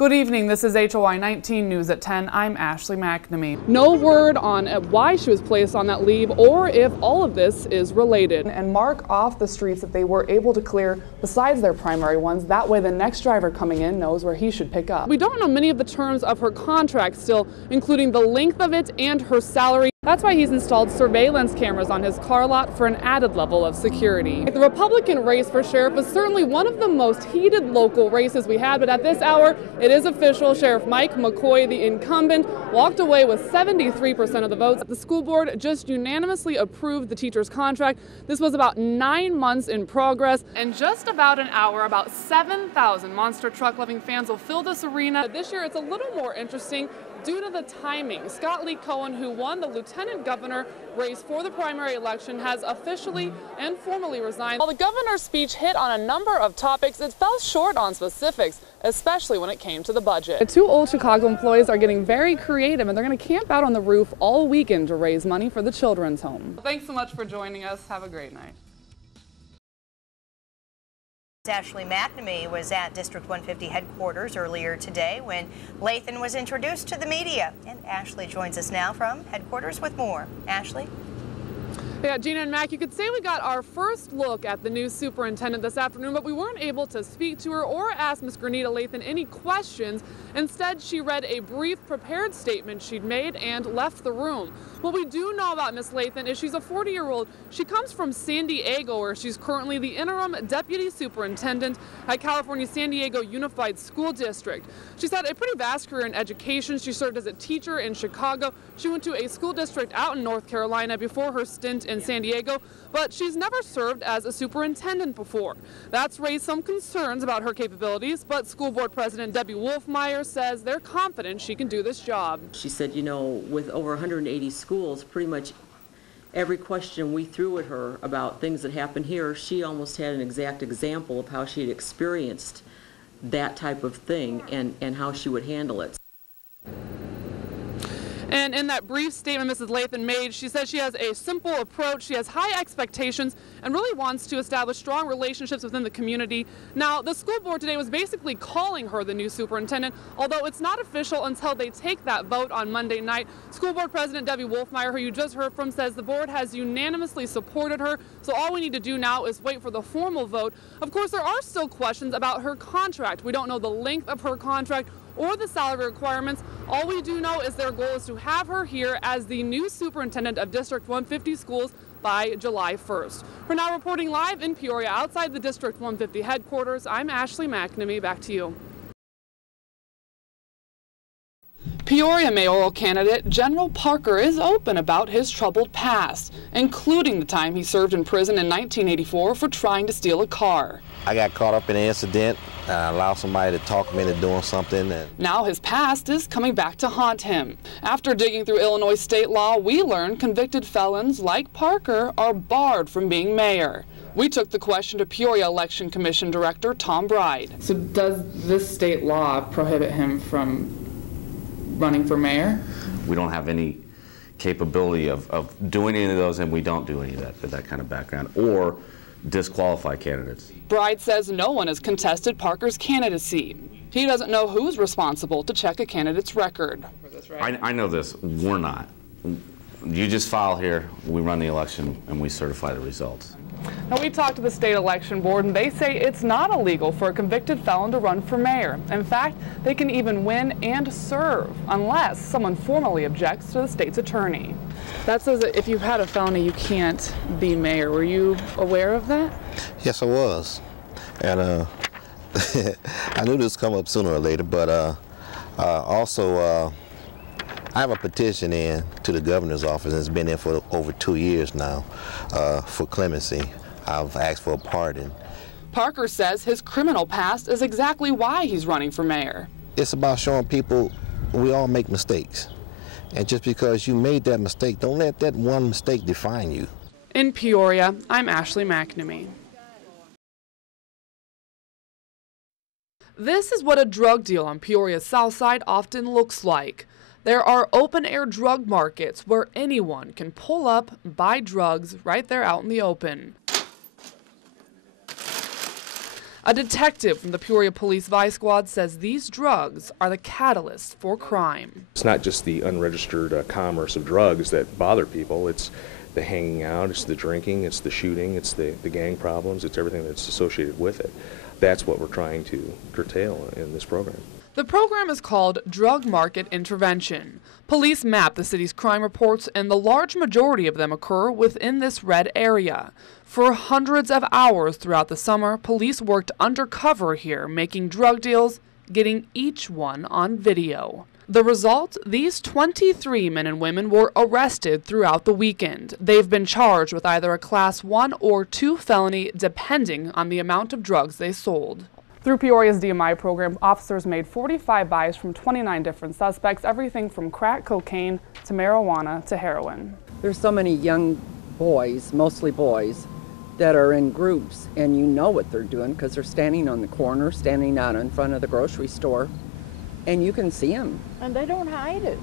Good evening, this is HOI 19 News at 10. I'm Ashley McNamee. No word on why she was placed on that leave or if all of this is related. And mark off the streets that they were able to clear besides their primary ones. That way the next driver coming in knows where he should pick up. We don't know many of the terms of her contract still, including the length of it and her salary. That's why he's installed surveillance cameras on his car lot for an added level of security. The Republican race for sheriff is certainly one of the most heated local races we had, but at this hour, it is official. Sheriff Mike McCoy, the incumbent, walked away with 73% of the votes. The school board just unanimously approved the teacher's contract. This was about 9 months in progress. In just about an hour, about 7,000 monster truck-loving fans will fill this arena. This year, it's a little more interesting due to the timing. Scott Lee Cohen, who won the lieutenant governor race for the primary election, has officially and formally resigned. While the governor's speech hit on a number of topics, it fell short on specifics, especially when it came to the budget. The two old Chicago employees are getting very creative, and they're going to camp out on the roof all weekend to raise money for the children's home. Thanks so much for joining us. Have a great night. Ashley McNamee was at District 150 headquarters earlier today when Lathan was introduced to the media. And Ashley joins us now from headquarters with more. Ashley? Yeah, Gina and Mac, you could say we got our first look at the new superintendent this afternoon, but we weren't able to speak to her or ask Ms. Granita Lathan any questions. Instead, she read a brief prepared statement she'd made and left the room. What we do know about Ms. Lathan is she's a 40-year-old. She comes from San Diego, where she's currently the interim deputy superintendent at California San Diego Unified School District. She's had a pretty vast career in education. She served as a teacher in Chicago. She went to a school district out in North Carolina before her stint in San Diego, but she's never served as a superintendent before. That's raised some concerns about her capabilities, but school board president Debbie Wolfmeyer says they're confident she can do this job. She said, you know, with over 180 schools, pretty much every question we threw at her about things that happened here, she almost had an exact example of how she had experienced that type of thing and how she would handle it. And in that brief statement Mrs. Lathan made, she says she has a simple approach, she has high expectations, and really wants to establish strong relationships within the community. Now, the school board today was basically calling her the new superintendent, although it's not official until they take that vote on Monday night. School board president Debbie Wolfmeyer, who you just heard from, says the board has unanimously supported her, so all we need to do now is wait for the formal vote. Of course, there are still questions about her contract. We don't know the length of her contract or the salary requirements. All we do know is their goal is to have her here as the new superintendent of District 150 schools by July 1st. We're now reporting live in Peoria outside the District 150 headquarters. I'm Ashley McNamee. Back to you. Peoria mayoral candidate General Parker is open about his troubled past, including the time he served in prison in 1984 for trying to steal a car. I got caught up in an incident. I allowed somebody to talk me into doing something. Now his past is coming back to haunt him. After digging through Illinois state law, we learned convicted felons like Parker are barred from being mayor. We took the question to Peoria Election Commission Director Tom Bride. So does this state law prohibit him from running for mayor? We don't have any capability of doing any of those, and we don't do any of that kind of background, or disqualify candidates. Bride says no one has contested Parker's candidacy. He doesn't know who's responsible to check a candidate's record. I know this, we're not. You just file here, we run the election, and we certify the results. Now, we talked to the state election board, and they say it's not illegal for a convicted felon to run for mayor. In fact, they can even win and serve unless someone formally objects to the state's attorney. That says that if you've had a felony, you can't be mayor. Were you aware of that? Yes, I was. And I knew this would come up sooner or later, but also I have a petition in to the governor's office, and it's been in for over 2 years now, for clemency. I've asked for a pardon. Parker says his criminal past is exactly why he's running for mayor. It's about showing people we all make mistakes. And just because you made that mistake, don't let that one mistake define you. In Peoria, I'm Ashley McNamee. This is what a drug deal on Peoria's south side often looks like. There are open-air drug markets where anyone can pull up, buy drugs right there out in the open. A detective from the Peoria Police Vice Squad says these drugs are the catalyst for crime. It's not just the unregistered commerce of drugs that bother people. It's the hanging out, it's the drinking, it's the shooting, it's the gang problems, it's everything that's associated with it. That's what we're trying to curtail in this program. The program is called Drug Market Intervention. Police map the city's crime reports, and the large majority of them occur within this red area. For hundreds of hours throughout the summer, police worked undercover here, making drug deals, getting each one on video. The result? These 23 men and women were arrested throughout the weekend. They've been charged with either a Class 1 or 2 felony, depending on the amount of drugs they sold. Through Peoria's DMI program, officers made 45 buys from 29 different suspects, everything from crack cocaine to marijuana to heroin. There's so many young boys, mostly boys, that are in groups, and you know what they're doing because they're standing on the corner, standing out in front of the grocery store, and you can see them. And they don't hide it.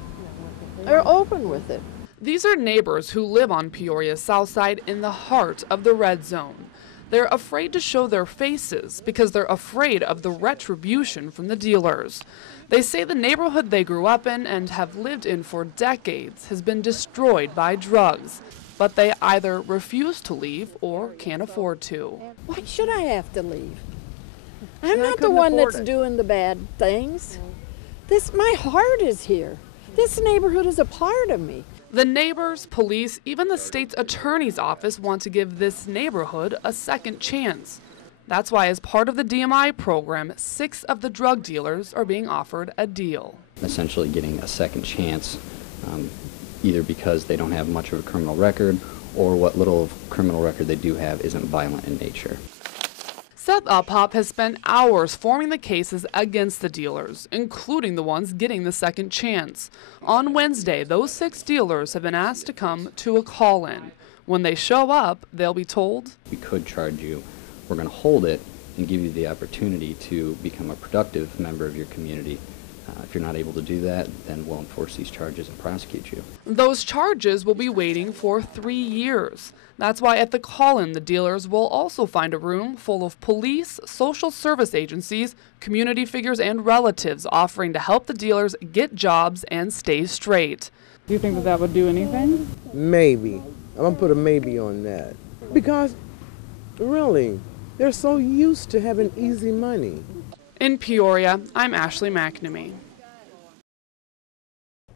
They're open with it. These are neighbors who live on Peoria's south side in the heart of the red zone. They're afraid to show their faces because they're afraid of the retribution from the dealers. They say the neighborhood they grew up in and have lived in for decades has been destroyed by drugs, but they either refuse to leave or can't afford to. Why should I have to leave? I'm not the one that's doing the bad things. My heart is here. This neighborhood is a part of me. The neighbors, police, even the state's attorney's office want to give this neighborhood a second chance. That's why, as part of the DMI program, 6 of the drug dealers are being offered a deal. Essentially getting a second chance, either because they don't have much of a criminal record or what little of criminal record they do have isn't violent in nature. Seth Uphop has spent hours forming the cases against the dealers, including the ones getting the second chance. On Wednesday, those 6 dealers have been asked to come to a call-in. When they show up, they'll be told, "We could charge you. We're going to hold it and give you the opportunity to become a productive member of your community. If you're not able to do that, then we'll enforce these charges and prosecute you." Those charges will be waiting for 3 years. That's why at the call-in, the dealers will also find a room full of police, social service agencies, community figures, and relatives offering to help the dealers get jobs and stay straight. Do you think that would do anything? Maybe. I'm going to put a maybe on that. Because, really, they're so used to having easy money. In Peoria, I'm Ashley McNamee.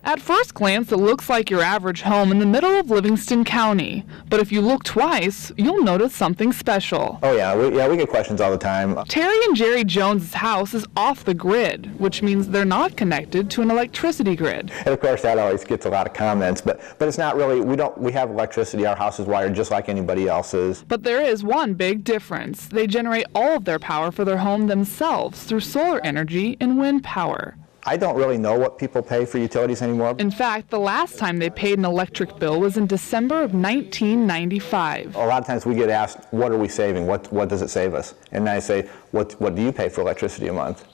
At first glance, it looks like your average home in the middle of Livingston County. But if you look twice, you'll notice something special. Oh yeah, we get questions all the time. Terry and Jerry Jones' house is off the grid, which means they're not connected to an electricity grid. And of course that always gets a lot of comments, but it's not really, we have electricity, our house is wired just like anybody else's. But there is one big difference. They generate all of their power for their home themselves through solar energy and wind power. I don't really know what people pay for utilities anymore. In fact, the last time they paid an electric bill was in December of 1995. A lot of times we get asked, what are we saving? What does it save us? And I say, what do you pay for electricity a month?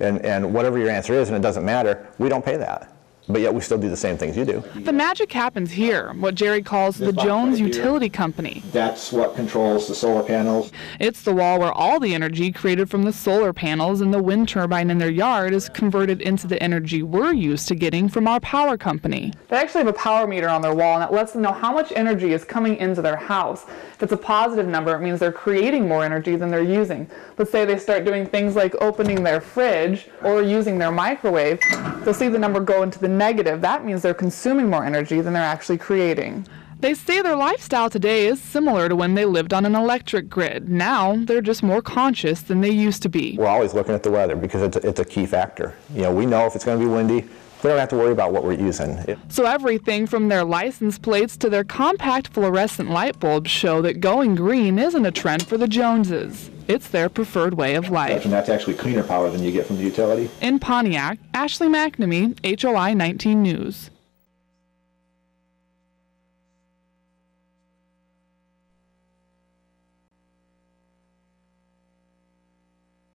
And whatever your answer is, and it doesn't matter, we don't pay that. But yet we still do the same things you do. The magic happens here, what Jerry calls the Jones Utility Company. That's what controls the solar panels. It's the wall where all the energy created from the solar panels and the wind turbine in their yard is converted into the energy we're used to getting from our power company. They actually have a power meter on their wall, and it lets them know how much energy is coming into their house. If it's a positive number, it means they're creating more energy than they're using. Let's say they start doing things like opening their fridge or using their microwave, they'll see the number go into the negative. That means they're consuming more energy than they're actually creating. They say their lifestyle today is similar to when they lived on an electric grid. Now, they're just more conscious than they used to be. We're always looking at the weather because it's a key factor. You know, we know if it's going to be windy, we don't have to worry about what we're using. So everything from their license plates to their compact fluorescent light bulbs show that going green isn't a trend for the Joneses. It's their preferred way of life. And that's actually cleaner power than you get from the utility. In Pontiac, Ashley McNamee, HOI 19 News.